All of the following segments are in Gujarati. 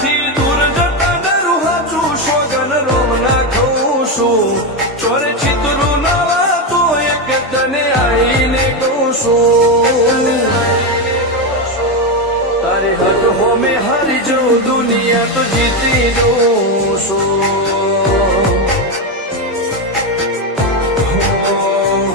ઘરથી દૂર જતા ડરું હાચું સોગન રોમ ના ખઉં છું ચોરે ચિતરું નવા તો એક તને આઈને કહું છું તારે હટ હોમે હારી જવું દુનિયા તો જીતી જવું છું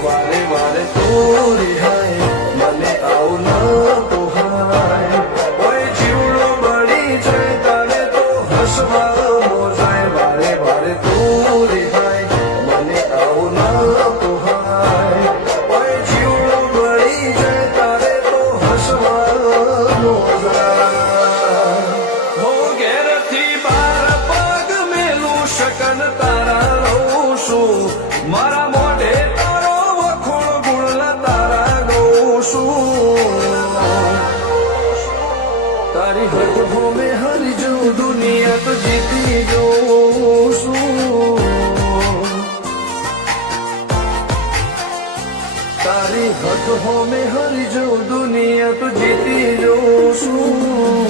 વારે વારે તોરી હાય મને આવું ના પોહાય ઓય જીવડો બળી જાય તારે તો હસવા મોજાય વારે વારે તોરી હાય મને આવું ના પોહાય ઓય જીવડો બળી જાય તારે તો હસવા મોજાય હો ઘેરથી બાર પગ મેલું શકન તારા રહું છું મારા મોઢે તારો વખોણ ગુણલા તારા ગઉં છું તારી હટ હોમે હારી જવું દુનિયા તો જીતી જવું છું તારી હટ હોમે હારી જવું દુનિયા તો જીતી જવું છું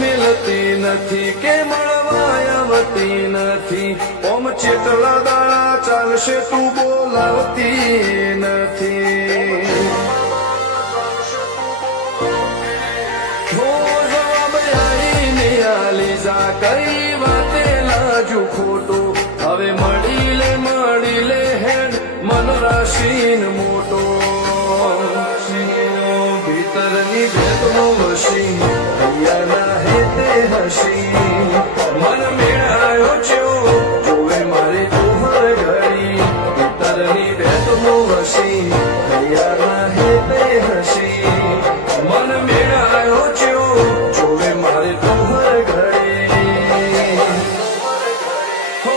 મિલતી નથી કે મળવા આવતી નથી ઓમ ચેટલા દાડા ચાલશે તું બોલાવતી નથી હો જવાબ આવીને આલી જા કઈ વાતે લાજુ ખોટું હવે મળી લે હેડ મન રાશીન મોટો ભીતરની ભેદનો વસી હૈયાના હેતે હસી મન મેળાયો છો જોવે મારી તુહર ઘડી ભીતરની ભેદનો વસી હૈયાના હેતે હસી મન મેળાયો છો જોવે મારી તુહર ઘડી હો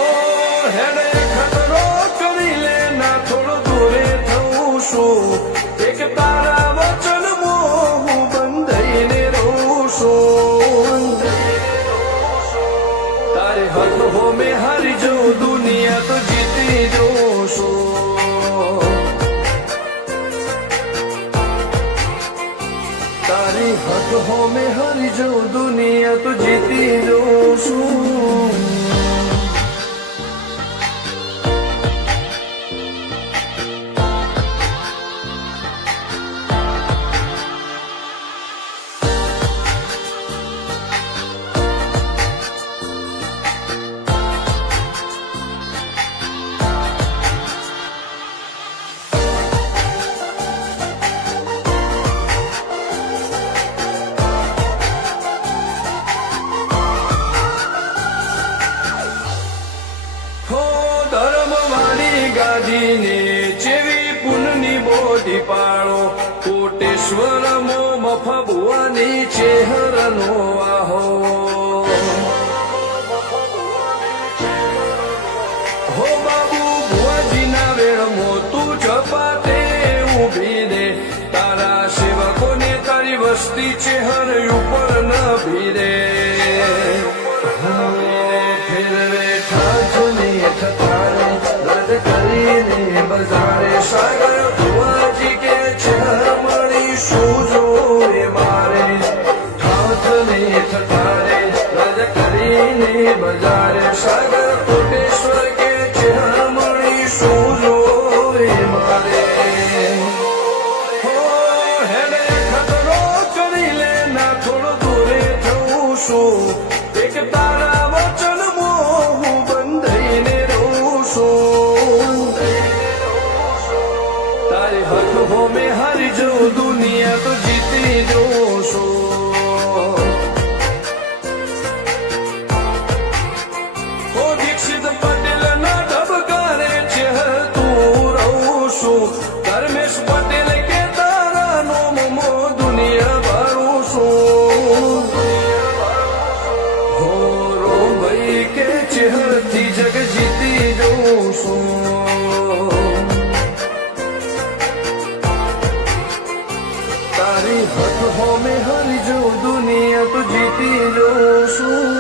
હેડે ખતરો કરી લે ના થોડો દૂરે થવું છું એક તારા વચન મોહ બંધાઈને રહું છું તારે હક હોમે હારી જવું દુનિયા તો જીતી જવું છું તારી હક હોમે હારી જવું દુનિયા તો જીતી જવું છું ગાદીને જેવી પુનની બોધી પાળો કોટેશ્વર મો મફબુવાની ચેહરનો આહો હો બાબુ ભુવાજીના વેળમો તું જપાતે ઊભી રે તારા સેવકોને તારી વસ્તી ચેહર ઉપર ન ભીરે ફેરવે ઠાઠને ઠઠારે કરીને બજારે સાગર ભુવાજી કે ચહેર મળી શું જોવે મારે ઠાઠને ઠઠારે રજ કરીને બજારે સાગર કોટેશ્વર કે ચહેર મળી શું જોવે મારે હો હેડે ખતરો કરી લે ના થોડો દૂરે થવું છું એક તારા વચન મોહ બંધાઈને રહું છું તારે હક હોમે હારી જવું દુનિયા તો જીતી જવું છું ઓ દીક્ષિત પટેલ ના ધબકારે છે તું રહું છું ધર્મેશ પટેલ કે તારા નો મો દુનિયા ભરું છું બીજું દુનિયા તો જીતી જોશું